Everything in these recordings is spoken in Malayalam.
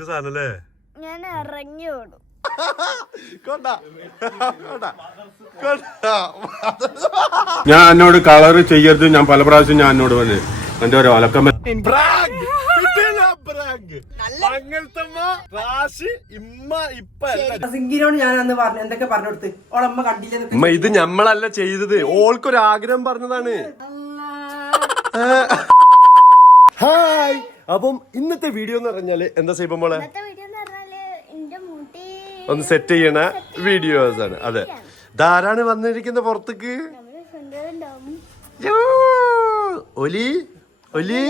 സാധനല്ലേ ഞാൻ ഇറങ്ങി ഓടും. ഞാൻ എന്നോട് കളർ ചെയ്യരുത്. ഞാൻ പല പ്രാവശ്യം ഞാൻ എന്നോട് പറഞ്ഞു എന്റെ ഒരു ഒലക്കം സിംഗിനോട് ഞാൻ അന്ന് പറഞ്ഞു എന്തൊക്കെ പറഞ്ഞു കൊടുത്ത് ഓളമ്മ കണ്ടില്ല. ഇത് ഞമ്മളല്ല ചെയ്തത്, ഓൾക്കൊരു ആഗ്രഹം പറഞ്ഞതാണ്. ഹായ്, അപ്പം ഇന്നത്തെ വീഡിയോ എന്ന് പറഞ്ഞാല് എന്താ സൈബ മോളെ ഒന്ന് സെറ്റ് ചെയ്യണ വീഡിയോസ് ആണ്. അതെ, ധാരാണ് വന്നിരിക്കുന്ന പുറത്തേക്ക്. ഒലി ഒലി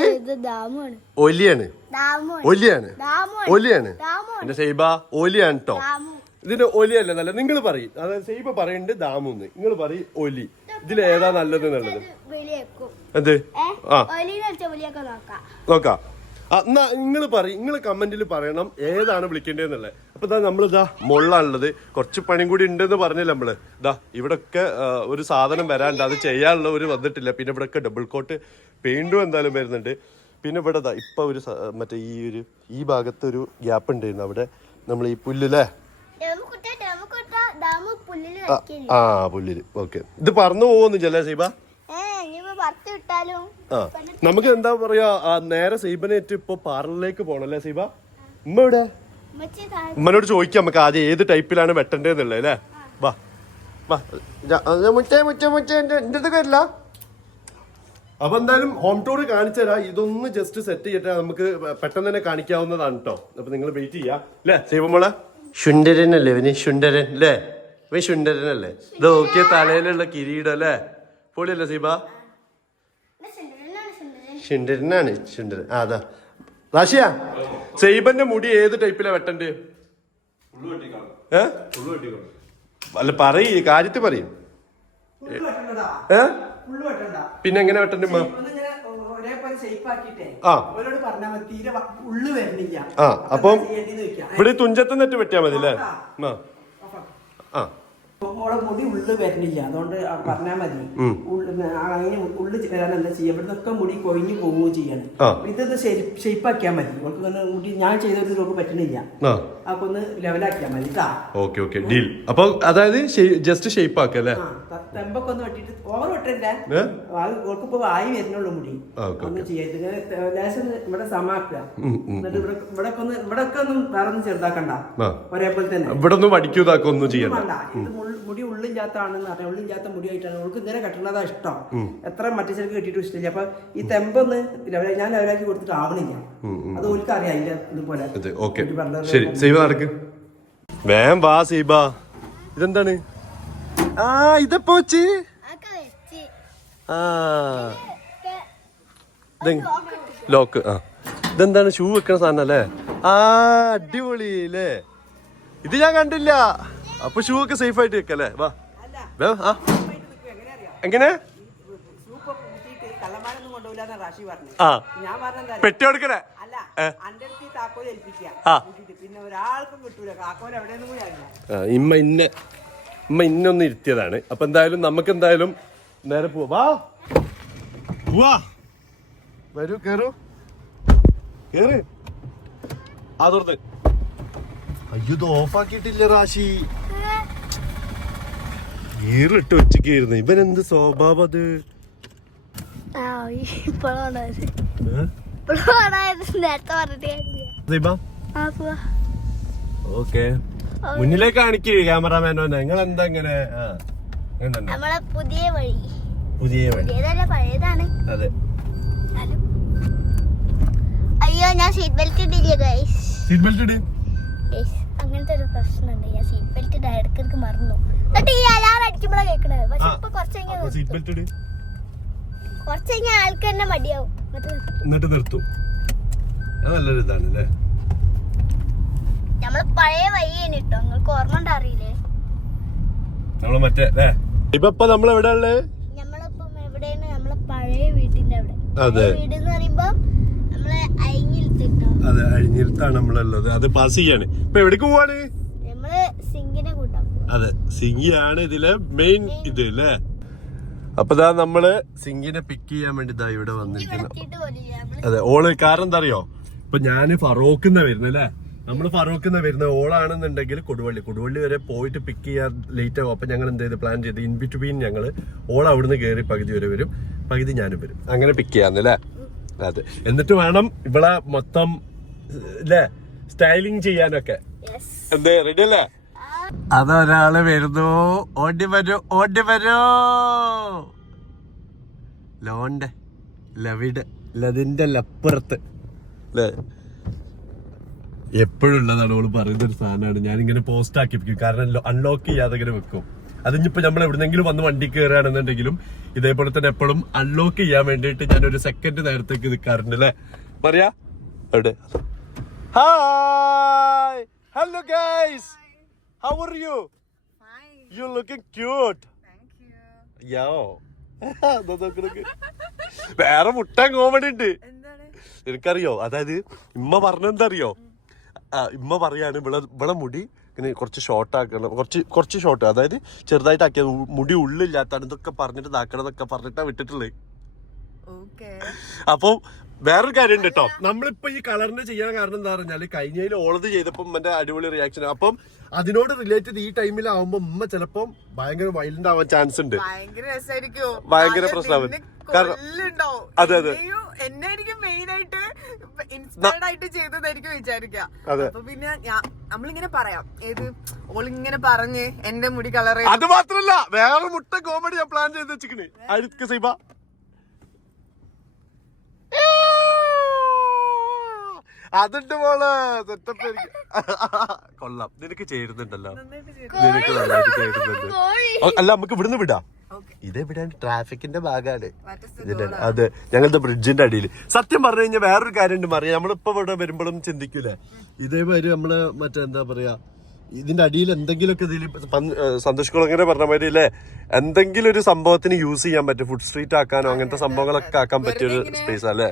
ഒലിയാണ് ഒലിയാണ് ഒലിയാണ് എന്റെ സൈബ ഒലിയാണ് കേട്ടോ. ഇതിന്റെ ഒലിയല്ല നല്ല. നിങ്ങൾ പറയും, അതായത് സൈബ പറയുന്നുണ്ട് ദാമൂന്ന്, നിങ്ങൾ പറയും ഒലി. ഇതിലേതാ നല്ലത് എന്നുള്ളത് എന്ത് നോക്കാം. എന്നാ നിങ്ങൾ പറയും, നിങ്ങൾ കമന്റിൽ പറയണം ഏതാണ് വിളിക്കേണ്ടതെന്നുള്ളത്. അപ്പൊ ഇതാ നമ്മളിതാ മുള്ളാണുള്ളത്, കുറച്ച് പണിയും കൂടി ഉണ്ടെന്ന് പറഞ്ഞില്ല നമ്മള്. ഇതാ ഇവിടെ ഒക്കെ ഒരു സാധനം വരാണ്ട്, അത് ചെയ്യാനുള്ള ഒരു വന്നിട്ടില്ല. പിന്നെ ഇവിടെ ഒക്കെ ഡബിൾ കോട്ട് പെയിന്റും എന്തായാലും വരുന്നുണ്ട്. പിന്നെ ഇവിടെ ഇപ്പൊ ഒരു മറ്റേ ഈ ഭാഗത്തൊരു ഗ്യാപ്പ് ഉണ്ടായിരുന്നു, അവിടെ നമ്മൾ ഈ പുല്ലില്ലേ പുല്ലില്. ഓക്കെ, ഇത് പറന്നു പോകുന്നില്ല സീബ. നമുക്ക് എന്താ പറയാ, നേരെ സീബനേറ്റ് ഇപ്പൊ പാർലറിലേക്ക് പോണല്ലേ സീബ. ഉമ്മ ഇവിടെ, ഉമ്മനോട് ചോദിക്കാം നമുക്ക് ആദ്യം ഏത് ടൈപ്പിലാണ് വെട്ടേണ്ടതെന്നുള്ളത് അല്ലേ. വാ വാ, എന്റെ അടുത്ത് വരില്ല. അപ്പൊ എന്തായാലും ഹോം ടൂർ കാണിച്ചു തരാം. ഇതൊന്ന് ജസ്റ്റ് സെറ്റ് ചെയ്തിട്ട് നമുക്ക് പെട്ടെന്ന് തന്നെ കാണിക്കാവുന്നതാണ് കേട്ടോ. അപ്പൊ നിങ്ങൾ വെയിറ്റ് ചെയ്യാ അല്ലേ സീബ മോളെ. ശുണ്ടരനല്ലേ ഇവന്, ശുണ്ടരൻ അല്ലേ, ഇവ ശുണ്ടരനല്ലേ. ഇത് നോക്കിയ തലയിലുള്ള കിരീടം അല്ലേ, പൊളിയല്ലേ സീബ. ശുണ്ടരനാണ് ശുണ്ടരൻ. അതാ റാഷിയ, സൈബന്റെ മുടി ഏത് ടൈപ്പിലാ വെട്ടണ്ട്? അല്ല പറയ്, കാര്യത്തിൽ പറയും. പിന്നെ എങ്ങനെ വെട്ടണ്ട്? അപ്പം ഇവിടെ തുഞ്ചത്ത് നെറ്റ് വെട്ടിയാ മതി അല്ലേ. ഓളെ മുടി ഉള്ളു വരുന്നില്ല, അതുകൊണ്ട് പറഞ്ഞാൽ മതി. അങ്ങനെ ഉള്ളു വരാൻ എന്താ ചെയ്യാം, ഇവിടുന്നൊക്കെ മുടി കൊഴിഞ്ഞു പോവുകയോ ചെയ്യാണ്. ഇതൊന്ന് ഷേപ്പാക്കിയാൽ മതി. ഓൾക്ക് മുടി ഞാൻ ചെയ്തത് നോക്ക് പറ്റണില്ല, അപ്പൊ ഒന്ന് ലെവലാക്കിയാൽ മതി. ഡീൽ. അപ്പൊ അതായത് ജസ്റ്റ് ഷേപ്പ് ആക്കല്ലേ, തെമ്പൊക്കെ ഒന്ന് വെട്ടിട്ട് ഓവർ വെട്ടണ്ടേ. ഓൾക്കിപ്പോ വായി വരുന്നുള്ളൂ മുടി, ഒന്നും ചെയ്യരുത്. ഇങ്ങനെ ലേശം ഇവിടെ സമാക്കുക, എന്നിട്ട് ഇവിടെ ഒക്കെ ഒന്നും വേറെ ഒന്നും ചെറുതാക്കണ്ട, ഒരേപോലെ തന്നെ. ഇവിടെ ഒന്നും വടിക്കൂതാക്കൊന്നും ചെയ്യണ്ട. മുടി ഉള്ളില്ലാത്താണെന്ന് അറിയാം, ഉള്ളില്ലാത്ത മുടിയായിട്ടാണ് ഓൾക്ക് ഇങ്ങനെ കെട്ടണതാ ഇഷ്ടം. എത്ര മറ്റേ ചെറുക്ക് കെട്ടിയിട്ട് ഇഷ്ടമില്ല. അപ്പൊ ഈ തെമ്പൊന്ന് ഞാൻ ലെവലാക്കി കൊടുത്തിട്ട് ആവണില്ല, അത് ഓൾക്ക് അറിയാം. ഇല്ല ഇതുപോലെ വേം വാ സീബ. ഇതെന്താണ്? ആ ഇതെപ്പോ വെച്ച് ലോക്ക്. ആ ഇതെന്താണ്? ഷൂ വെക്കണ സാധനം അല്ലേ? ആ അടിപൊളി അല്ലേ, ഇത് ഞാൻ കണ്ടില്ല. അപ്പൊ ഷൂ ഒക്കെ സേഫ് ആയിട്ട് വെക്കല്ലേ. വാ എങ്ങനെ ആ പെട്ടി കൊടുക്കണേ. ഇമ്മ ഇന്നൊന്ന് ഇരുത്തിയതാണ്. അപ്പൊ എന്തായാലും നമുക്ക് എന്തായാലും നേരെ പോവാ. വരൂ, കേറൂ, കേറ്. അതോർത്ത് അയ്യോ ഇത് ഓഫാക്കിയിട്ടില്ല റാശി. ഗിയറിലിട്ട് വെച്ചിരിക്കുന്നു. ഇവൻ എന്ത് സ്വഭാവം അത്. ഓക്കെ, മുന്നിലേക്ക് കാണിക്ക് ക്യാമറാമാനോ. നിങ്ങൾ എന്താ ഇങ്ങനെ പുതിയ വഴി പഴയതാണ്. അതെ. അയ്യോ ഞാൻ സീറ്റ് ബെൽറ്റ് ഇടില്ല ഗൈസ്. സീറ്റ് ബെൽറ്റ് ഇട്. അങ്ങനത്തെ ഒരു പ്രശ്നമുണ്ട്, ഞാൻ സീറ്റ് ബെൽറ്റ് ഇടയ്ക്ക് മറന്നു. എന്നിട്ട് ഈ അലാറം അടിക്കുമ്പോഴാണ് കേൾക്കണത്. പക്ഷെ ഇപ്പൊ കുറച്ച് കഴിഞ്ഞാൽ ആൾക്ക് തന്നെ മടിയാവും, എന്നിട്ട് നിർത്തും. നല്ലൊരു ഇതാണ് അല്ലേ. നമ്മള് പഴയ വഴിയാണ് കേട്ടോ, നിങ്ങൾക്ക് ഓർമ്മ ഉണ്ടാറിയില്ലേ? നമ്മള് മറ്റേ ഇപ്പൊ നമ്മൾ എവിടെ ഉള്ളത്? നമ്മളിപ്പം എവിടെയാണ്? നമ്മളെ പഴയ വീട്ടിന്റെ അവിടെ. വീട് എന്ന് പറയുമ്പോ നമ്മളെ അഴിഞ്ഞിലത്തിട്ടോ. അതെ, അഴിഞ്ഞിലത്താണ് നമ്മളുള്ളത്. അത് പാസ് ചെയ്യാണ്. ഇപ്പൊ എവിടേക്ക് പോവാണ്? നമ്മള് സിംഗിനെ കൂട്ടാൻ. അതെ, സിംഗിയാണ് ഇതിലെ മെയിൻ ഇത് അല്ലേ. അപ്പൊ ഇതാ നമ്മള് സിംഗിനെ പിക്ക് ചെയ്യാൻ വേണ്ടി ഇതാ ഇവിടെ വന്നിരിക്കുന്നത്. അതെ, ഓള് കാരണം എന്താ അറിയോ, ഇപ്പൊ ഞാന് ഫറോക്കിന്നാ വരുന്നല്ലേ. നമ്മള് ഫറൂഖിന്ന് വരുന്നത്. ഓളാണെന്നുണ്ടെങ്കിൽ കൊടുവള്ളി വരെ പോയിട്ട് പിക്ക് ചെയ്യാൻ ലേറ്റ് ആവും. അപ്പൊ ഞങ്ങൾ എന്ത് ചെയ്ത് പ്ലാൻ ചെയ്ത് ഇൻ ബിറ്റ്വീൻ ഞങ്ങള് ഓൾ അവിടുന്ന് കയറി പകുതി വരെ വരും, പകുതി ഞാനും വരും, അങ്ങനെ പിക്ക് ചെയ്യാന്നല്ലേ. അതെ, എന്നിട്ട് വേണം ഇവിടെ മൊത്തം അല്ലേ സ്റ്റൈലിങ് ചെയ്യാനൊക്കെ. എന്തേ റെഡി അല്ലേ? അതൊരാള് വരുന്നു. ഓടി വരൂ ലോണ്ടെ ലവിഡ് ലതിന്റെ ലപ്പുറത്ത് അല്ലേ. എപ്പോഴും ഉള്ളതാണ് ഓള് പറയുന്ന ഒരു സാധനമാണ്. ഞാനിങ്ങനെ പോസ്റ്റ് ആക്കി വെക്കും, കാരണം അൺലോക്ക് ചെയ്യാതെ ഇങ്ങനെ വെക്കും. അതിനിപ്പോ നമ്മൾ എവിടെന്നെങ്കിലും വന്ന് വണ്ടി കയറുകയാണെന്നുണ്ടെങ്കിലും ഇതേപോലെ തന്നെ എപ്പോഴും അൺലോക്ക് ചെയ്യാൻ വേണ്ടിയിട്ട് ഞാൻ ഒരു സെക്കൻഡ് നേരത്തേക്ക് നിൽക്കാറുണ്ട് അല്ലേ. പറയാ എവിടെ? Hi, hello guys, how are you? You looking cute. യോ വേറെ മുട്ടാൻ കോമഡി ഉണ്ട്, എനിക്കറിയോ. അതായത് ഇമ്മ പറഞ്ഞെന്തറിയോ, ഇമ്മ പറയാണ് ഇവിടെ മുടി ഇങ്ങനെ കുറച്ച് ഷോർട്ട് ആക്കണം, കുറച്ച് ഷോർട്ട്, അതായത് ചെറുതായിട്ട് ആക്കിയത്, മുടി ഉള്ളില്ലാത്താണ് ഇതൊക്കെ പറഞ്ഞിട്ട് ഇതാക്കണം എന്നൊക്കെ പറഞ്ഞിട്ടാ വിട്ടിട്ടുള്ളത്. അപ്പം വേറൊരു കാര്യം ഉണ്ട് കേട്ടോ, നമ്മളിപ്പോ ഈ കളറിന് ചെയ്യാൻ കാരണം എന്താ പറഞ്ഞാല് കഴിഞ്ഞതിൽ ഓളത് ചെയ്തപ്പം എന്റെ അടിപൊളി റിയാക്ഷൻ. അപ്പം അതിനോട് റിലേറ്റ് ചെയ്ത് ഈ ടൈമിലാവുമ്പോ ഉമ്മ ചിലപ്പം ഭയങ്കര വൈലന്റ് ആവാൻ ചാൻസ് ഉണ്ട്, ഭയങ്കര പ്രശ്നമാവും. കാരണം അതെ എന്നായിരിക്കും മെയിൻ ആയിട്ട് ഇൻസ്പയർഡ് ആയിട്ട് ചെയ്തതായിരിക്കും വിചാരിക്കാം. അപ്പൊ പിന്നെ നമ്മളിങ്ങനെ പറയാം, ഏത് ഓളിങ്ങനെ പറഞ്ഞ് എന്റെ മുടി കളർ. അത് മാത്രല്ല വേറെ മുട്ട കോമഡി ഞാൻ പ്ലാൻ ചെയ്ത് വെച്ചിക്കണ്. അഴുക്ക് സൈബ അതുണ്ട് മോള്, സെറ്റപ്പ് കൊള്ളാം. നിനക്ക് ചേരുന്നുണ്ടല്ലോ, നിനക്ക് നന്നായിട്ട് ചേരുന്നുണ്ട്. അല്ല നമുക്ക് ഇവിടുന്ന് വിടാം, ഇതേ വിടാൻ ട്രാഫിക്കിന്റെ ഭാഗമാണ് ഇതിന്റെ. അതെ, ഞങ്ങളുടെ ബ്രിഡ്ജിന്റെ അടിയിൽ. സത്യം പറഞ്ഞു കഴിഞ്ഞാൽ വേറൊരു കാര്യം ഉണ്ട് മറിയാം, നമ്മളിപ്പോ ഇവിടെ വരുമ്പോഴും ചിന്തിക്കൂലേ ഇതേമാതിരി നമ്മള് മറ്റെന്താ പറയാ ഇതിന്റെ അടിയിൽ എന്തെങ്കിലുമൊക്കെ ഇതിൽ സന്തോഷിക്കോളം അങ്ങനെ പറഞ്ഞ മാതിരി അല്ലേ, എന്തെങ്കിലും ഒരു സംഭവത്തിന് യൂസ് ചെയ്യാൻ പറ്റും, ഫുഡ് സ്ട്രീറ്റ് ആക്കാനോ അങ്ങനത്തെ സംഭവങ്ങളൊക്കെ ആക്കാൻ പറ്റിയ ഒരു സ്പേസ് അല്ലേ.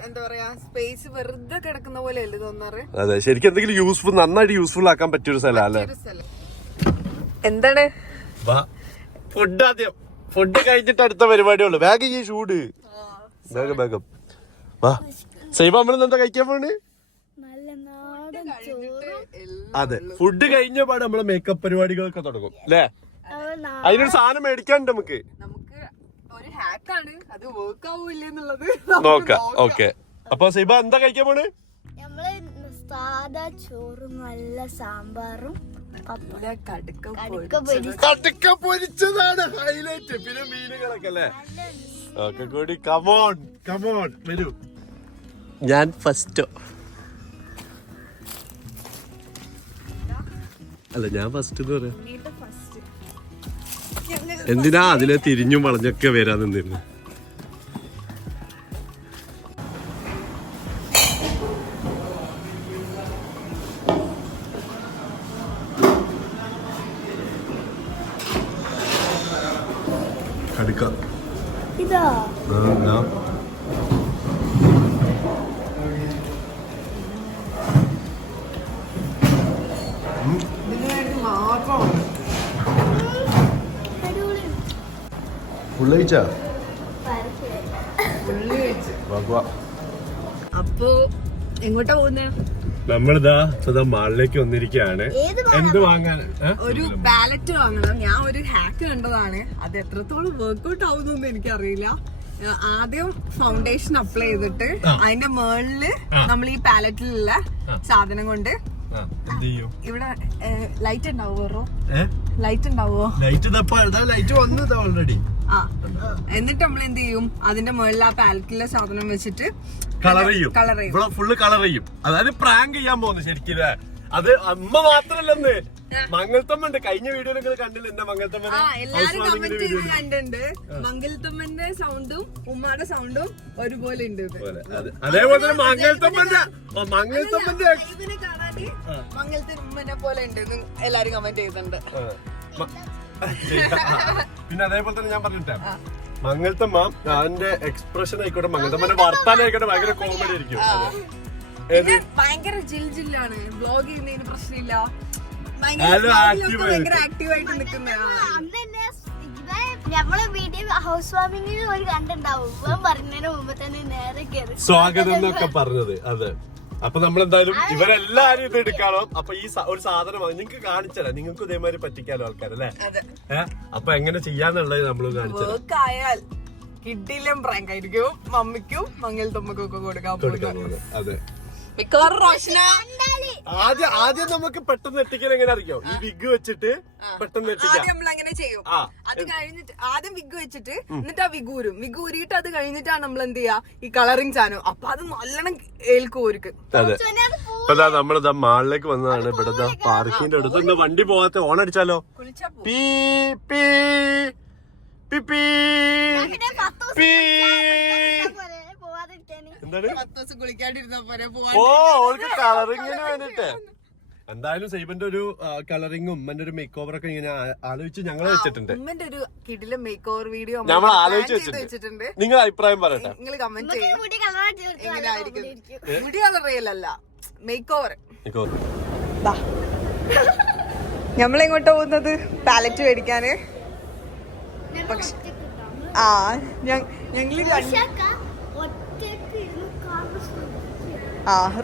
അതെ, ശരിക്കും എന്തെങ്കിലും യൂസ്ഫുൾ, നന്നായിട്ട് യൂസ്ഫുൾ ആക്കാൻ പറ്റിയ ഒരു സ്ഥലം അല്ലേ. എന്താണ് ഫുഡ് ആദ്യം, ഫുഡ് കഴിഞ്ഞിട്ട് അടുത്ത പരിപാടിയുള്ളു. വേഗം ഈ ചൂട് വേഗം വാ. സൈബ നമ്മൾ എന്താ കഴിക്കാൻ പോണ്? അതെ, ഫുഡ് കഴിഞ്ഞ പാട് നമ്മളെ മേക്കപ്പ് പരിപാടികളൊക്കെ തുടങ്ങും അല്ലേ. അതിനൊരു സാധനം മേടിക്കാനുണ്ട് നമുക്ക് ഒരു ഹാക്കാണ്, അത് വർക്ക് ആവൂല്ലേ എന്നുള്ളത് നോക്കാം. ഓക്കെ, അപ്പൊ സൈബ എന്താ കഴിക്കാൻ പോണ്? നമ്മള് സാധാ ചോറും നല്ല സാമ്പാറും കടുക്ക പൊരിച്ചതാണ് ഹൈലൈറ്റ്, പിന്നെ മീനുകളൊക്കെ അല്ലേ. ഓക്കെ കൂടി കമോൺ വരൂ. ഞാൻ ഫസ്റ്റ് അല്ല, ഞാൻ ഫസ്റ്റ് എന്ന് പറയാം. എന്തിനാ അതിലെ തിരിഞ്ഞും വളഞ്ഞൊക്കെ വരാൻ നിന്നിരുന്നു. കടുക്ക ഇതാ ഫുള്ളയിച്ചാ. അപ്പൊ എങ്ങോട്ടാ പോകുന്നേ? നമ്മളിതാ മാളിലേക്ക് വന്നിരിക്കുകയാണ്. എന്ത് വാങ്ങാൻ? ഒരു പാലറ്റ് വാങ്ങണം. ഞാൻ ഒരു ഹാക്ക് കണ്ടതാണ്, അത് എത്രത്തോളം വർക്ക്ഔട്ട് ആവുന്നൊന്നും എനിക്കറിയില്ല. ആദ്യം ഫൗണ്ടേഷൻ അപ്ലൈ ചെയ്തിട്ട് അതിന്റെ മുകളില് നമ്മൾ ഈ പാലറ്റിലുള്ള സാധനം കൊണ്ട് ഇവിടെ ലൈറ്റ് ഉണ്ടാവോ? ലൈറ്റ് ഉണ്ടാവോ? ലൈറ്റ് വന്നത് ഓൾറെഡി. ആ, എന്നിട്ട് നമ്മൾ എന്ത് ചെയ്യും, അതിന്റെ മുകളിൽ ആ പാലറ്റിലെ സാധനം വെച്ചിട്ട് കളർ ചെയ്യും, ഫുള്ള് കളർ ചെയ്യും. അതായത് പ്രാങ്ക് ചെയ്യാൻ പോകുന്നു ശരിക്കും. അത് അമ്മ മാത്രല്ലെന്ന് മംഗൾത്തമ്മണ്ട്. കഴിഞ്ഞ വീഡിയോയിൽ നിങ്ങൾ കണ്ടില്ല എന്റെ മംഗൾത്തമ്മ? എല്ലാരും കമന്റ് ചെയ്ത് കണ്ടിട്ടുണ്ട്. മംഗൾത്തമ്മന്റെ സൗണ്ടും ഉമ്മയുടെ സൗണ്ടും ഒരുപോലെ ഉണ്ട്. അതേപോലെ തന്നെ മംഗൾത്തമ്മന്റെ ഇതിനെ കാണാന് മംഗൾത്തമ്മനെ പോലെ ഉണ്ട് എല്ലാരും കമന്റ് ചെയ്തിട്ടുണ്ട്. പിന്നെ അതേപോലെ തന്നെ ഞാൻ പറഞ്ഞിട്ടേ, മംഗൾത്തമ്മ അതിന്റെ എക്സ്പ്രഷൻ ആയിക്കോട്ടെ, മംഗൾത്തമ്മന്റെ വർത്താനം ആയിക്കോട്ടെ, ഭയങ്കര കോമഡി ആയിരിക്കും. ഭയങ്കര ജില്ലാണ്, ബ്ലോഗ് ചെയ്യുന്നതിന് പ്രശ്നമില്ല, ഭയങ്കര ആക്റ്റീവായിട്ട് നിൽക്കുന്ന. നമ്മള് വീഡിയോ ഹൗസ് വാമിങ്ങിന് ഒരു കണ്ടുണ്ടാവും, പറഞ്ഞതിന് മുമ്പ് തന്നെ നേരെ കയറി സ്വാഗതം എന്നൊക്കെ പറഞ്ഞത്. അതെ, അപ്പൊ നമ്മളെന്തായാലും ഇവരെല്ലാരും ഇത് എടുക്കണം. അപ്പൊ ഈ ഒരു സാധനമാണ് നിങ്ങൾക്ക് കാണിച്ചല്ലേ, നിങ്ങൾക്ക് ഇതേമാതിരി പറ്റിക്കാലോ ആൾക്കാരല്ലേ. അപ്പൊ എങ്ങനെ ചെയ്യാന്നുള്ളത് നമ്മൾ കാണിച്ചാൽ കിഡിലും പ്രാങ്ക് ആയിരിക്കും മമ്മിക്കും മംഗലത്തുമ്മക്കും ഒക്കെ കൊടുക്കാൻ പോകുന്നത്. അതെ, മിക്കവാറും റോഷന ആദ്യം നമുക്ക് പെട്ടെന്ന് എത്തിക്കാൻ എങ്ങനെ അറിയോ, ഈ വിഗ് വെച്ചിട്ട് പെട്ടെന്ന് എത്തിക്കാം. ആദ്യം നമ്മൾ അങ്ങനെ ചെയ്യും. അത് കഴിഞ്ഞിട്ട് ആദ്യം വിഗ് വെച്ചിട്ട് എന്നിട്ട് ആ വിഗ് ഊരും. വിഗ് ഊരിയിട്ട് അത് കഴിഞ്ഞിട്ടാണ് നമ്മൾ എന്ത് ചെയ്യാ ഈ കളറിങ് സാധനം. അപ്പൊ അത് നല്ലോണം ഏൽക്കും ഊർക്ക്. അതെ, ഇപ്പൊ നമ്മളിതാ മാളിലേക്ക് വന്നതാണ്. ഇവിടെ പാർക്കിന്റെ അടുത്ത് വണ്ടി പോവാത്ത ഓൺ അടിച്ചാലോ. പീ പീ പീ പീ പീ. എന്താണ് ഓൾക്ക് കളറിങ്ങിന് വേണ്ടിട്ട്. എന്തായാലും സൈബന്റെ ഒരു കളറിങ്ങും ഉമ്മന്റെ ഒരു മേക്ക് ഓവർ ഒക്കെ ഇങ്ങനെ ആലോചിച്ച് ഞങ്ങൾ വെച്ചിട്ടുണ്ട്. ഉമ്മന്റെ ഒരു കിടിലെ മേക്ക് ഓവർ വീഡിയോ നമ്മൾ ആലോചിച്ച് വെച്ചിട്ടുണ്ട്. നിങ്ങൾ അഭിപ്രായം പറയട്ടെ, നിങ്ങൾ കമന്റ് ചെയ്യും എങ്ങനെയായിരിക്കും. മുടി കളർ ചെയ്യലല്ല, മേക്ക് ഓവർ. നമ്മളെങ്ങോട്ടാ പോകുന്നത്? പാലറ്റ് മേടിക്കാന്. പക്ഷെ ഞങ്ങള്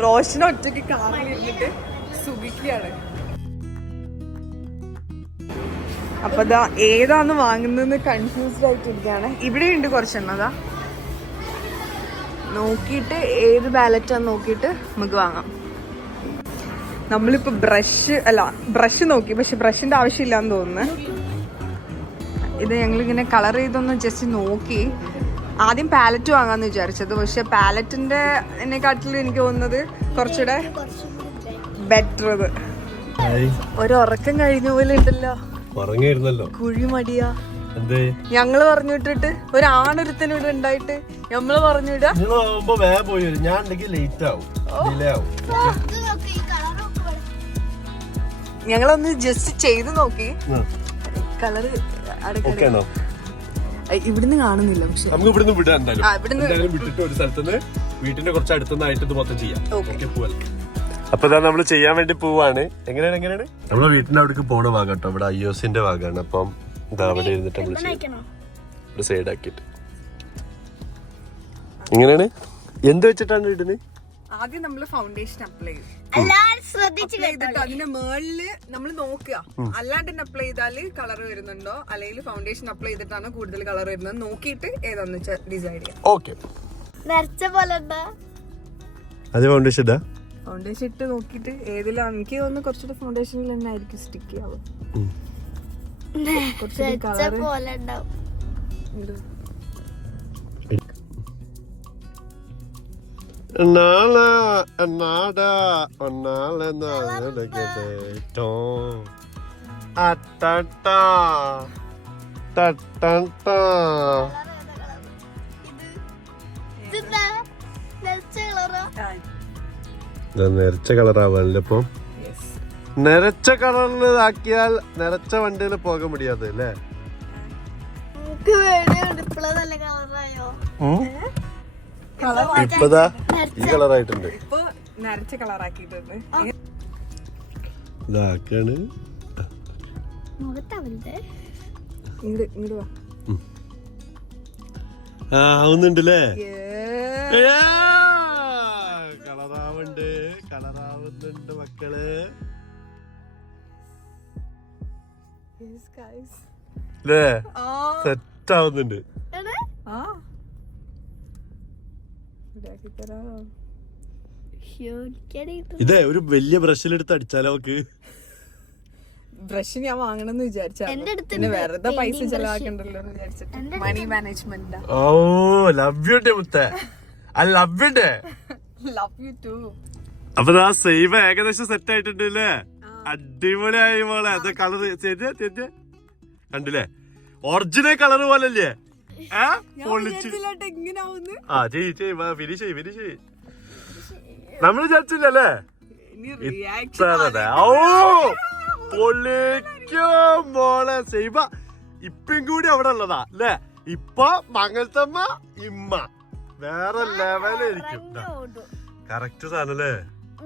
റോഷന ഒറ്റയ്ക്ക് കാറിൽ ഇരുന്നിട്ട് സുഖിക്കുകയാണ്. അപ്പൊ ദാ ഏതാന്ന് വാങ്ങുന്നതെന്ന് കൺഫ്യൂസ്ഡ് ആയിട്ടിരിക്കുകയാണ്. ഇവിടെ ഉണ്ട് കുറച്ചെണ്ണതാ, നോക്കിയിട്ട് ഏത് ബാലറ്റാന്ന് നോക്കിയിട്ട് നമുക്ക് വാങ്ങാം. നമ്മളിപ്പോ ബ്രഷ് നോക്കി, പക്ഷെ ബ്രഷിന്റെ ആവശ്യമില്ലാന്ന് തോന്നുന്നു. ഇത് ഞങ്ങളിങ്ങനെ കളർ ചെയ്തൊന്ന് ജസ്റ്റ് നോക്കി. ആദ്യം പാലറ്റ് വാങ്ങാന്ന് വിചാരിച്ചത്, പക്ഷെ പാലറ്റിന്റെ എന്നെക്കാട്ടിലും എനിക്ക് തോന്നുന്നത് കുറച്ചുകൂടെ ബെറ്റർ. ഇത് ഒരു ഉറക്കം കഴിഞ്ഞ പോലെ ഉണ്ടല്ലോ, കുഴിമടിയാ. ഞങ്ങള് പറഞ്ഞിട്ടിട്ട് ഒരു ആണൊരുത്തനും ഇവിടെ ഉണ്ടായിട്ട് നമ്മള് പറഞ്ഞിടാ. ഞങ്ങളൊന്ന് ജസ്റ്റ് ചെയ്ത് നോക്കി. കളറ് ഇവിടുന്ന് കാണുന്നില്ല, പക്ഷെ നമുക്ക് ഇവിടുന്ന് വിടാം. എന്തായാലും വിട്ടിട്ട് ഒരു സ്ഥലത്തുനിന്ന് വീട്ടിന്റെ കുറച്ച് അടുത്തുനിന്നായിട്ട് ഇത് മൊത്തം ചെയ്യാം. അപ്പൊ ഇതാ നമ്മള് ചെയ്യാൻ വേണ്ടി പോവാണ്. എങ്ങനെയാണ് നമ്മളെ വീട്ടിന്റെ അവിടേക്ക് പോണ ഭാഗം കേട്ടോ. ഇവിടെ IOCന്റെ ഭാഗമാണ്. അപ്പം ഇതാ അവിടെ ഇരുന്നിട്ട് നമ്മള് ചെയ്യാം, സൈഡ് ആക്കിട്ട്. എങ്ങനെയാണ്, എന്ത് വെച്ചിട്ടാണ് ഇടുന്നത്? ആദ്യം നമ്മള് ഫൗണ്ടേഷൻ അപ്ലൈ ചെയ്തിട്ട് അതിന്റെ മേളില് നമ്മൾ നോക്കുക. അല്ലാണ്ട് തന്നെ അപ്ലൈ ചെയ്താല് കളർ വരുന്നുണ്ടോ, അല്ലെങ്കിൽ ഫൗണ്ടേഷൻ അപ്ലൈ ചെയ്തിട്ടാണ് കൂടുതൽ കളർ വരുന്നത് നോക്കിയിട്ട് ഏതാന്ന് വെച്ചാൽ ഡിസൈഡ് ചെയ്യാം. ഓക്കെ, ഫൗണ്ടേഷൻ ഇട്ട് നോക്കിയിട്ട് ഏതിലാണ് എനിക്ക് തോന്നുന്നു കുറച്ചുകൂടെ ഫൗണ്ടേഷനിൽ തന്നെ ആയിരിക്കും സ്റ്റിക്ക് ആവും. നിറച്ച കളറാവല്ലേ. ഇപ്പൊ നിറച്ച കളറിൽ ആക്കിയാൽ നിറച്ച വണ്ടിയിൽ പോകാൻ മുടിയാതെ അല്ലേ. ഇപ്പതാ ഈ കളറായിട്ടുണ്ട്. ഇപ്പൊ നരച്ച കളറാക്കിയിട്ടുണ്ട്. ഇതാക്കാണ് ആവുന്നുണ്ടല്ലേ. കളറാവുന്നുണ്ട് മക്കള്. സെറ്റ് ആവുന്നുണ്ട്. ഇതേ ഒരു വലിയ ബ്രഷിലെടുത്ത് അടിച്ചാലോ നമുക്ക്. ബ്രഷ് ഞാൻ വാങ്ങണമെന്ന് വിചാരിച്ചു, വെറുതെ പൈസ ചെലവാക്കണ്ടല്ലോ എന്ന് വിചാരിച്ചിട്ട്. Money management. Oh love you മുത്തേ, ഐ ലവ് യു ഡേ. Love you too. അപ്പൊ ആ സേവ് ഏകദേശം സെറ്റ് ആയിട്ടുണ്ട് അല്ലേ. അടിപൊളിയായി മോളെ. അത് കളർ കണ്ടില്ലേ, ഒറിജിനൽ കളർ പോലല്ലേ. ഫിനിഷ് നമ്മള് വിചാരിച്ചില്ലല്ലേ. ഓ പൊളിക്കും മോളെ. സൈബ ഇപ്പം കൂടി അവിടെ ഉള്ളതാ അല്ലേ. ഇപ്പൊ മംഗലത്തമ്മ ഇമ്മ വേറെ ലെവലായിരിക്കും. കറക്റ്റ് സാധനല്ലേ.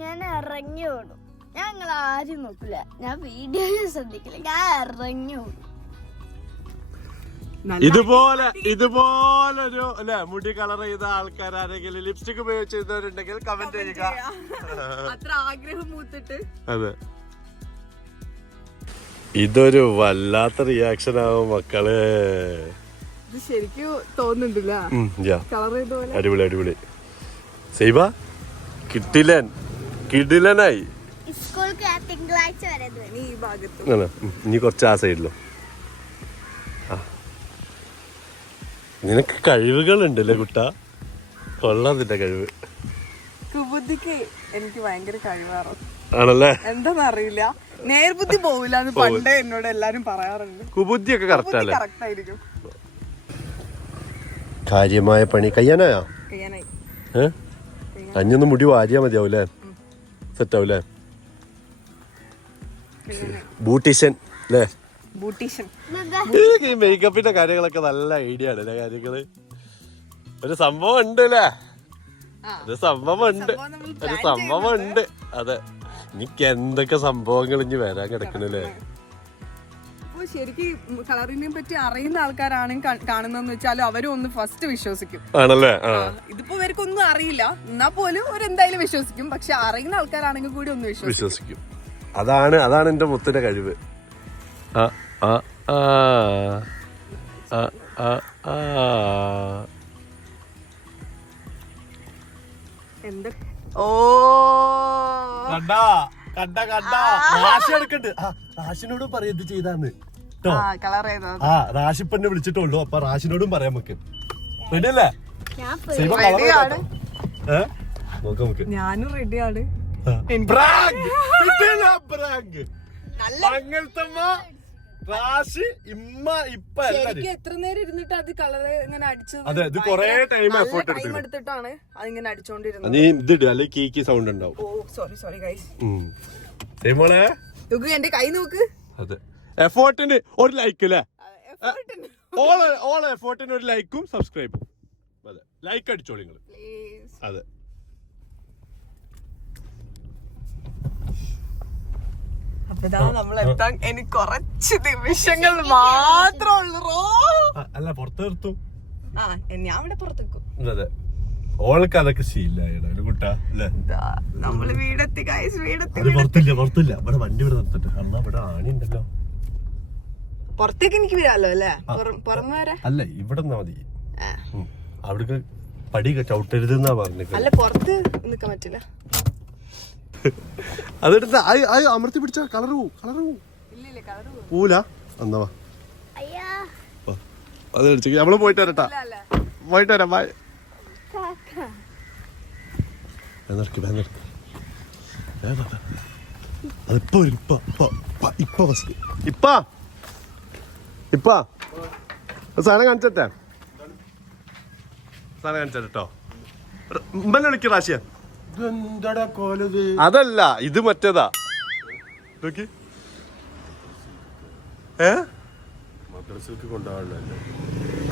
ഞാൻ ഇറങ്ങി ഓടും. ഞങ്ങൾ ആരും നോക്കില്ല, ഞാൻ വീഡിയോ ശ്രദ്ധിക്കില്ല, ഞാൻ ഇറങ്ങി ഓടും. ഇതുപോലൊരു അല്ലെ മുടി കളർ ചെയ്ത ആൾക്കാരെങ്കിലും ലിപ്സ്റ്റിക് ഉപയോഗിച്ചിരുന്നവരുണ്ടെങ്കിൽ കമന്റ് ചെയ്യുക. അത്ര ആഗ്രഹം മൂത്തിട്ട്. അതെ, ഇതൊരു വല്ലാത്ത റിയാക്ഷൻ ആവും മക്കള്. ഇത് ശരിക്കും തോന്നുന്നുണ്ടല്ലേ കളർ ചെയ്ത പോലെ. അടിപൊളി അടിപൊളി. സൈബ കിടിലനായി. തിങ്കളാഴ്ച വരെ ഇനി ഈ ഭാഗത്ത് ഇനി കുറച്ച് ആ സൈഡിലും. നിനക്ക് കഴിവുകളുണ്ടല്ലേ കുട്ട, കൊള്ളാം നിന്റെ കഴിവ്. കുബുദ്ധിക്ക് എനിക്ക് ഭയങ്കര കഴിവാറ് ആണല്ലേ? എന്താന്ന് അറിയില്ല, നേർബുദ്ധി പോവില്ല എന്ന് പണ്ടേ എന്നോട് എല്ലാരും പറയാറുണ്ട്. കുബുദ്ധിയൊക്കെ കറക്റ്റ് അല്ലേ? കറക്റ്റ് ആയിരിക്കും. കാര്യമായ പണി കയ്യാനായോ? ചെയ്യാനായി. അഞ്ഞൊന്ന് മുടി വാരിയാ മതിയാവൂലേ? സെറ്റ് ആവൂലേ? ബ്യൂട്ടീഷ്യൻ അല്ലേ? ബ്യൂട്ടീഷ്യൻ. ഈ മേക്കപ്പിന്റെ കാര്യങ്ങളൊക്കെ നല്ല ഐഡിയ ആണ് അല്ലേ? കാര്യങ്ങള് ഒരു സംഭവം ഉണ്ട് അല്ലേ? ഒരു സംഭവം ഉണ്ട്. അതെ, എനിക്ക് എന്തൊക്കെ സംഭവങ്ങൾ ഇനി വരാൻ കിടക്കണല്ലേ. അപ്പൊ ശരിക്കും കളറിനെ പറ്റി അറിയുന്ന ആൾക്കാരാണെങ്കിൽ കാണുന്നതെന്ന് വെച്ചാലും അവരും ഒന്ന് ഫസ്റ്റ് വിശ്വസിക്കും. ആണല്ലേ? ഇതിപ്പോ ഇവർക്കൊന്നും അറിയില്ല, എന്നാ പോലും എന്തായാലും വിശ്വസിക്കും. പക്ഷെ അറിയുന്ന ആൾക്കാരാണെങ്കിൽ കൂടി ഒന്ന് വിശ്വസിക്കും. അതാണ് എന്റെ മുത്തിന്റെ കഴിവ്. റാഷിനോടും പറയാം ഇത് ചെയ്താന്ന്. റാഷി ഇപ്പൊ വിളിച്ചിട്ടുള്ളൂ, അപ്പൊ റാഷിനോടും പറയാം നമുക്ക്. റെഡിയല്ലേ? നോക്കാം നമുക്ക്. ഞാനും റെഡിയാണ്. എത്ര നേരം ഇരുന്നിട്ട് അത് കളറ് ഇങ്ങനെ അടിച്ചത്. അതെ, ഇത് കൊറേ ടൈം എടുത്തിട്ടാണ് അതിങ്ങനെ അടിച്ചോണ്ടിരുന്നത്. നീ ഇതിട്, അല്ലെങ്കിൽ കീക്കി സൗണ്ട് ഉണ്ടാവും. ഓ സോറി ഗൈസ്. എന്റെ കൈ നോക്ക്. അതെ, എഫോർട്ടിന് ഒരു ലൈക്ക് അല്ലേ? ഓൾ എഫോർട്ടിന് ഒരു ലൈക്കും സബ്സ്ക്രൈബും. അതെ, ലൈക്ക് അടിച്ചോളി നിങ്ങള്. അതെ, നമ്മളെത്താൻ എനിക്ക് കുറച്ച് നിമിഷങ്ങൾ മാത്രമേ ഉള്ളൂ. അല്ല, പുറത്ത് നിർത്തും. ഞാൻ ഇവിടെ പുറത്ത് വെക്കും. അതെ, ഓൾക്ക് അതൊക്കെ ശീലായി കുട്ടാ അല്ലേ? നമ്മള് വീടെത്തി ഗൈസ്, വീടെത്തി. പുറത്തില്ല ഇവിടെ വണ്ടി ഇവിടെ നിർത്തിട്ട്. അന്നാ ഇവിടെ ആണി ഉണ്ടല്ലോ. പുറത്തേക്ക് എനിക്ക് വരാമല്ലോ അല്ലേ? പുറമെ വരെ അല്ല, ഇവിടെ മതി. അവിടേക്ക് പടി ചവിട്ടരുതെന്നാ പറഞ്ഞത്. അല്ല, പുറത്ത് നിക്കാൻ പറ്റില്ല. അതെടുത്ത് അമർത്തി പിടിച്ച കളർ പോവൂല. എന്നാ അത് അടിച്ചു. നമ്മള് പോയിട്ട് വരട്ടാ, പോയിട്ട് വരാം. ബൈ. അതിപ്പോ സാധനം കാണിച്ചേ. സാധനം കാണിച്ചോ. ഉമ്മനെ വിളിക്ക റാശിയ. അതല്ല, ഇത് മറ്റേതാ. നോക്കി, മദ്രസക്ക് കൊണ്ടുപോകാനല്ലേ?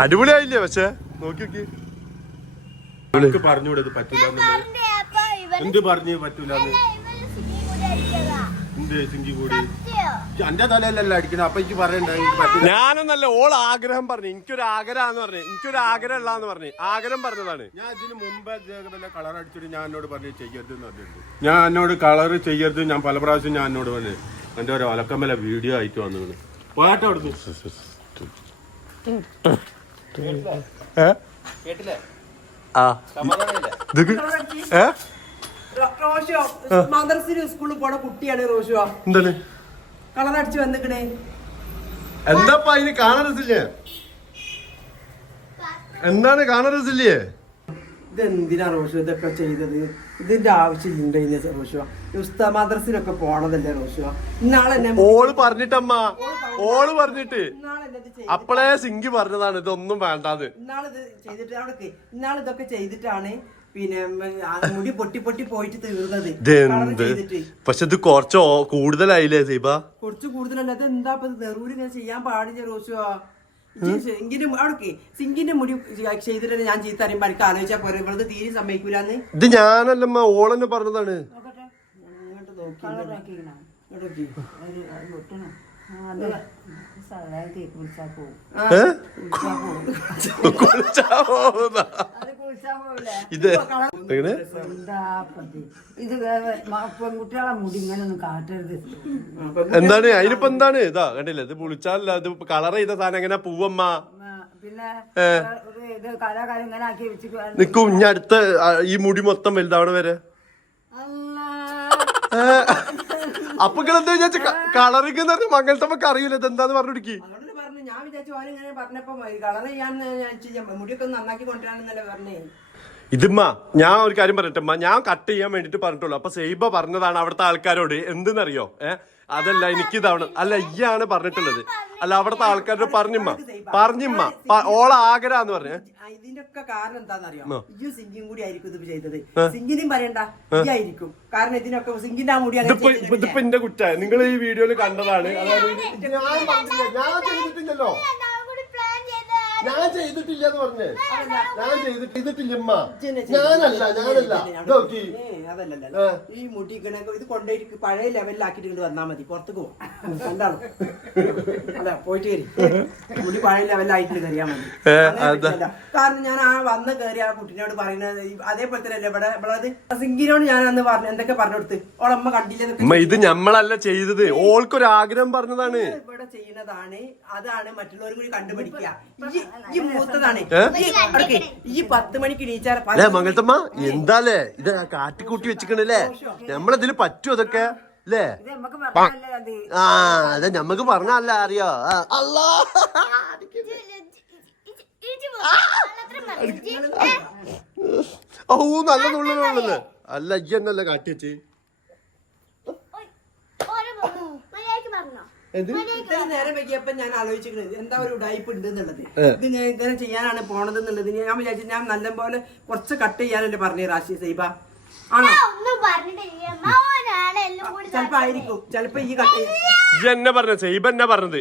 അടിപൊളിയായില്ലേ? പക്ഷെ നോക്കി പറഞ്ഞൂടെ ഇത് പറ്റൂല. എന്ത് പറഞ്ഞു പറ്റൂല? ഞാനൊന്നല്ല, ഓൾ ആഗ്രഹം പറഞ്ഞു. എനിക്കൊരു ആഗ്രഹം പറഞ്ഞു. എനിക്കൊരു ആഗ്രഹം ഉള്ളാന്ന് പറഞ്ഞു. ആഗ്രഹം പറഞ്ഞതാണ്. ഞാൻ ഇതിന് മുമ്പ് കളർ അടിച്ചിട്ട് ഞാൻ എന്നോട് പറഞ്ഞു ചെയ്യരുത് എന്ന് പറഞ്ഞിട്ടുണ്ട്. ഞാൻ എന്നോട് കളർ ചെയ്യരുത് ഞാൻ പല പ്രാവശ്യം ഞാൻ എന്നോട് പറഞ്ഞു. എന്റെ ഒരു ഒലക്കമ്മല വീഡിയോ ആയിട്ട് വന്നു പോയാട്ടെ അവിടുന്ന്. മദ്രസിന് സ്കൂളിൽ പോണ കുട്ടിയാണ് റോഷുവ. എന്താണ് കളർ അടിച്ച് വന്നിക്കണേ? എന്താപ്പാ അതിന് കാണാൻ രസില്ലേ? എന്താണ് കാണാൻ രസില്ലേ? ഇതെന്തിനാ റോഷു ഇതൊക്കെ ചെയ്തത്? ഇതിന്റെ ആവശ്യമില്ല റോഷുവ. ഉസ്താദ് മദ്രസിലൊക്കെ പോണതല്ലേ റോഷുവ? ഓള് പറഞ്ഞിട്ടമ്മ, ഓള് പറഞ്ഞിട്ട് അപ്പളേ സിങ്കി പറഞ്ഞതാണ് ഇതൊന്നും വേണ്ടാത്. ഇന്നാളിതൊക്കെ ചെയ്തിട്ടാണ് പിന്നെ മുടി പൊട്ടി പോയിട്ട് തീർന്നത്. പക്ഷെ ഇത് കുറച്ച് കൂടുതലായില്ലേ സീബ? കുറച്ച് കൂടുതലല്ല. അത് എന്താ നെറൂര് ഇങ്ങനെ ചെയ്യാൻ പാടില്ല റോഷുവ. സിങ്കിന്റെ അവിടെ സിങ്കിന്റെ മുടി ചെയ്തിട്ട് ഞാൻ ചീത്ത അറിയുമ്പോ എനിക്ക് ആലോചിച്ചാൽ പോരെ. ഇവളത് തീരെ സമ്മതിക്കൂലെന്ന്. ഇത് ഞാനല്ലമ്മ, ഓളെന്നെ പറഞ്ഞതാണ്. അത് സാധാരണ കുളിച്ചാൽ പോകും. കുളിച്ചാ പോകുന്ന അത് കുളിച്ചാൽ പോകില്ല. ഇത് എങ്ങനെ എന്താ പറ്റി ഇത് പെൺകുട്ടികളെ മുടി ഇങ്ങനെ ഒന്നും കാട്ടരുത്. എന്താണ് അതിനിപ്പോ എന്താണ് ഇതാ കണ്ടില്ലേ ഇത് പുളിച്ചാലല്ല ഇത് കളർ ചെയ്ത സാധനം എങ്ങനെ പൂവമ്മ പിന്നെ ഇത് കലാകാലം ഇങ്ങനെ ആക്കി വെച്ചിട്ട് നിക്കും ഇനി അടുത്ത ഈ മുടി മൊത്തം വലുതാവണ വരെ അപ്പൊ എന്താ വിചാരിച്ച കളറിങ് എന്ന് പറഞ്ഞ മംഗലത്തമ്മക്ക് അറിയില്ല ഇത് എന്താന്ന് പറഞ്ഞിടിക്ക്. അതുകൊണ്ട് പറഞ്ഞു ഞാൻ വിചാരിച്ചു ഓൻ ഇങ്ങനെ പറഞ്ഞപ്പോ കളർ ചെയ്യാന്ന് ഞാൻ മുടിയൊക്കെ ഒന്ന് നന്നാക്കി കൊണ്ടുവരാണെന്നല്ലേ പറഞ്ഞേ. ഇതിമ്മ ഞാൻ ഒരു കാര്യം പറയട്ടെ ഞാൻ കട്ട് ചെയ്യാൻ വേണ്ടിട്ട് പറഞ്ഞിട്ടുള്ളൂ. അപ്പൊ സൈബ പറഞ്ഞതാണ് അവിടുത്തെ ആൾക്കാരോട് എന്തെന്നറിയോ അതല്ല എനിക്കിതാവണം അല്ല ഇയാണ് പറഞ്ഞിട്ടുള്ളത് അല്ല അവിടുത്തെ ആൾക്കാരോട് പറഞ്ഞിമ്മ ഓള ആഗ്രഹാന്ന് പറഞ്ഞ ഇതിന്റെ ഒക്കെ കാരണം എന്താണെന്നറിയോ ഈ സിംഗിയും കൂടി ആയിരിക്കും ഇത് ചെയ്തത്. സിംഗിനും പറയണ്ട ഈ ആയിരിക്കും കാരണം ഇതിനൊക്കെ സിംഗിന്റെ ആ മുടി ഇതിപ്പോ എന്റെ കുറ്റായ നിങ്ങൾ ഈ വീഡിയോയിൽ കണ്ടതാണ്. അതായത് ഞാൻ ചെയ്തിട്ടില്ലല്ലോ ഞാൻ ചെയ്തിട്ടില്ല എന്ന് പറഞ്ഞേ ഞാൻ ചെയ്തിട്ടില്ലമ്മ ഞാനല്ല അതല്ലല്ലോ ഈ മുടി ഇത് കൊണ്ടുപോയിട്ട് പഴയ ലെവലിലാക്കിട്ട് ഇങ്ങോട്ട് വന്നാ മതി. പുറത്തേക്ക് പോകും രണ്ടാളും അല്ല പോയിട്ട് കയറി മുടി പഴയ ലെവലിലായിട്ട് കയറിയാ മതി. കാരണം ഞാൻ ആ വന്ന് കയറി ആ കുട്ടീനോട് പറയുന്നത് അതേപോലെ തന്നെ അല്ലേ ഇവിടെ സിംഗിനോട് ഞാൻ അന്ന് പറഞ്ഞു എന്തൊക്കെ പറഞ്ഞു കൊടുത്ത് ഓളമ്മ കണ്ടില്ല ഇത് ഞമ്മളല്ല ചെയ്തത് ഓൾക്കൊരു ആഗ്രഹം പറഞ്ഞതാണ്. ഇവിടെ ചെയ്യുന്നതാണ് അതാണ് മറ്റുള്ളവർ കൂടി കണ്ടുപിടിക്കുക. ഈ മൂത്തതാണ് ഈ 10 മണിക്ക് നീച്ചാൽ മംഗലത്തമ്മ എന്താലേ ഇത് കാട്ടിക്കൂട്ടി വെച്ചിക്കണല്ലേ നമ്മളതില് പറ്റും അതൊക്കെ അല്ലേ. ആ അതെ ഞമ്മക്ക് പറഞ്ഞല്ല അറിയോ അല്ലാ ഓ നല്ല നുള്ളല്ലേ അല്ല ഈ എന്നല്ലേ കാട്ടി വെച്ച് നേരം വൈകിയപ്പോ ഞാൻ ആലോചിച്ചിരുന്നത് എന്താ ഒരു ഉടായ്പ ഉണ്ട് എന്നുള്ളത്. ഇത് ഇങ്ങനെ ചെയ്യാനാണ് പോണത് എന്നുള്ളത് ഞാൻ വിചാരിച്ചു ഞാൻ നല്ലപോലെ കുറച്ച് കട്ട് ചെയ്യാനല്ലേ പറഞ്ഞു റാഷി സൈബ ആണോ ചെലപ്പോ ആയിരിക്കും ചിലപ്പോ ഈ കട്ട് എന്നെ പറഞ്ഞത് സൈബ എന്നെ പറഞ്ഞത്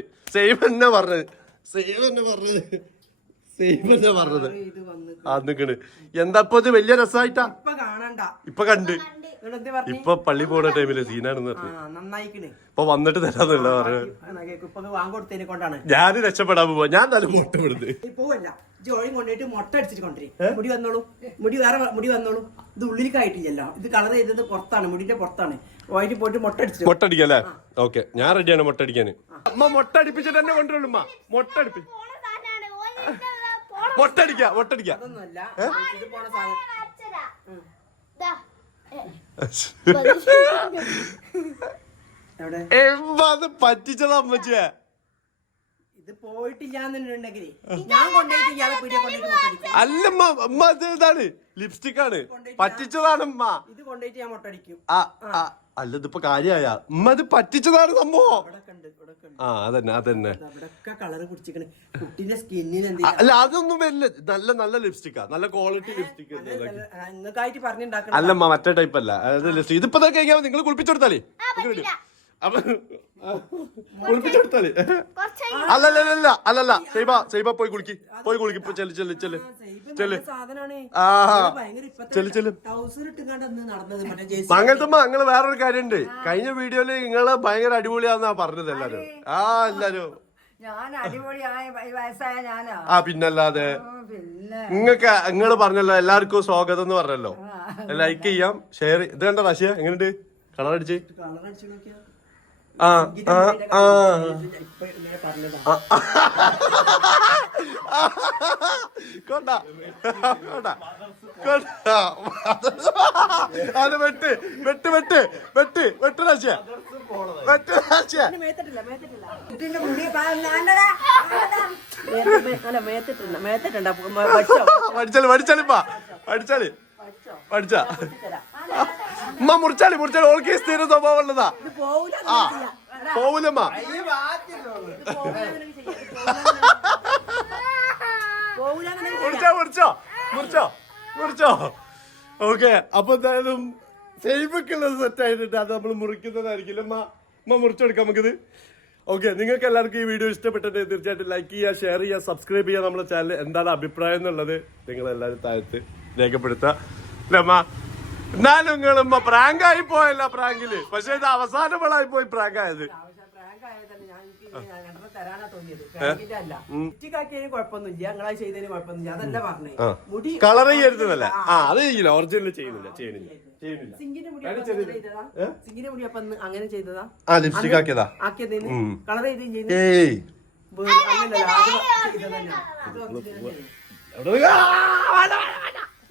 നിക്കണ് എന്താ ഇപ്പൊ ഇത് വലിയ രസമായിട്ടാ ഇപ്പൊ കണ്ട് ഇപ്പൊ പള്ളി പോണ ടൈമില് സീനാണെന്ന് നന്നായിക്കണ് ഇപ്പൊ വന്നിട്ട് തരാന്നുള്ള കൊണ്ടാണ് ഞാൻ രക്ഷപ്പെടാൻ പോവാ ഞാൻ നല്ല മുട്ട വിടുന്നത് പോവല്ല ജോയും കൊണ്ടുപോയിട്ട് മുട്ട അടിച്ചിട്ട് കൊണ്ടുവരും മുടി വന്നോളൂ മുടി വന്നോളൂ ഇത് ഉള്ളിലേക്കായിട്ടില്ലല്ലോ ഇത് കളർ ചെയ്തത് പുറത്താണ് മുടിന്റെ പുറത്താണ് പോയിട്ട് പോയിട്ട് മുട്ട അടിക്കല്ലേ ഓക്കെ ഞാൻ റെഡിയാണ് മുട്ട അടിക്കാന് അമ്മ മുട്ട അടിപ്പിച്ചിട്ട് തന്നെ കൊണ്ടുവരുള്ളൂ മുട്ട അടിപ്പി മുട്ടടിക്ക അതൊന്നുമല്ല ഇത് പോണ സാധനം പറ്റിച്ചതാ അമ്മച്ചിയെ ഇത് പോയിട്ടില്ലാന്നുണ്ടെങ്കിൽ ഞാൻ കൊണ്ടുപോയിട്ട് ഇയാളെ പീടിയെ കൊണ്ടുപോയിട്ട് അല്ലമ്മ അമ്മ ഇതാണ് ലിപ്സ്റ്റിക് ആണ് പറ്റിച്ചതാണ് ഉമ്മ ഇത് കൊണ്ടുപോയിട്ട് ഞാൻ മുട്ടടിക്കും അല്ല ഇതിപ്പോ കാര്യായ ഉമ്മ ഇത് പറ്റിച്ചതാണ് സംഭവം ആ അതന്നെ കളറ് പിടിച്ചിക്കണ് കുട്ടിന്റെ സ്കിന്നിന് അല്ല അതൊന്നും വരില്ല നല്ല നല്ല ലിപ്സ്റ്റിക്കാ നല്ല ക്വാളിറ്റി ലിപ്സ്റ്റിക് നിങ്ങൾക്കായിട്ട് പറഞ്ഞിട്ടുണ്ടാക്കണം അല്ലമ്മ മറ്റേ ടൈപ്പ് അല്ല അത് ലിപ്സ്റ്റിക് ഇതിപ്പോ കഴിഞ്ഞാൽ നിങ്ങൾ കുളിപ്പിച്ചെടുത്താലേ അപ്പൊ കുളിപ്പിച്ചെടുത്താലേ അല്ലല്ല സൈബ പോയി കുളിക്ക് ചെല്ല് മംഗലത്തമ്മ നിങ്ങള് വേറൊരു കാര്യണ്ട് കഴിഞ്ഞ വീഡിയോയില് നിങ്ങള് ഭയങ്കര അടിപൊളിയാന്നാ പറഞ്ഞത് എല്ലാരും എല്ലാരും പിന്നല്ലാതെ നിങ്ങള് പറഞ്ഞല്ലോ എല്ലാവർക്കും സ്വാഗതം എന്ന് പറഞ്ഞല്ലോ ലൈക്ക് ചെയ്യാം ഷെയർ ഇത് കണ്ട റാഷിയ എങ്ങനെയുണ്ട് കളർ അടിച്ച് അത് വെട്ട് റാഷിയ പഠിച്ചാ ഉമ്മ മുറിച്ചാളി ഓൾക്ക് സ്ഥിര സ്വഭാവം ഉള്ളതാ പോവൂലമ്മ മുറിച്ചോ ഓക്കെ അപ്പൊ എന്തായാലും സേഫൊക്കെയുള്ളത് സെറ്റ് ആയിട്ടുണ്ട് അത് നമ്മൾ മുറിക്കുന്നതായിരിക്കും അമ്മ മുറിച്ചെടുക്കാം നമുക്കിത് ഓക്കെ നിങ്ങൾക്ക് എല്ലാവർക്കും ഈ വീഡിയോ ഇഷ്ടപ്പെട്ടിട്ട് തീർച്ചയായിട്ടും ലൈക്ക് ചെയ്യുക ഷെയർ ചെയ്യുക സബ്സ്ക്രൈബ് ചെയ്യുക നമ്മുടെ ചാനൽ എന്താണ് അഭിപ്രായം എന്നുള്ളത് നിങ്ങൾ എല്ലാവരും താഴത്ത് രേഖപ്പെടുത്തുക അമ്മ എന്നാലും നിങ്ങളുമ്മ പ്രാങ്കായി പോയല്ല പ്രാങ്കില് പക്ഷെ ഇത് അവസാനങ്ങളായി പോയി പ്രാങ്കായത് രണ്ടെണ്ണം തരാനാ തോന്നിയത് പ്രാങ്കിന്റെ അല്ല ലിപ്സ്റ്റിക്കാക്കിയതിന് കുഴപ്പമൊന്നുമില്ല ഞങ്ങളത് ചെയ്തതിന് കുഴപ്പമൊന്നുമില്ല അതല്ല പറഞ്ഞേ മുടി കളർ ചെയ്യരുതെന്നല്ലേ അത് ചെയ്യില്ല ഒറിജിനൽ ചെയ്യണില്ല സിങ്കിന്റെ മുടി ചെയ്തതാ സിങ്കിന്റെ മുടി അപ്പൊ അങ്ങനെ ചെയ്തതാ ലിപ്സ്റ്റിക് ആക്കിയതാ ആക്കിയതിന് കളർ ചെയ്തേം ചെയ്തു ഏയ് അങ്ങനല്ല അത് ചെയ്തതന്നെ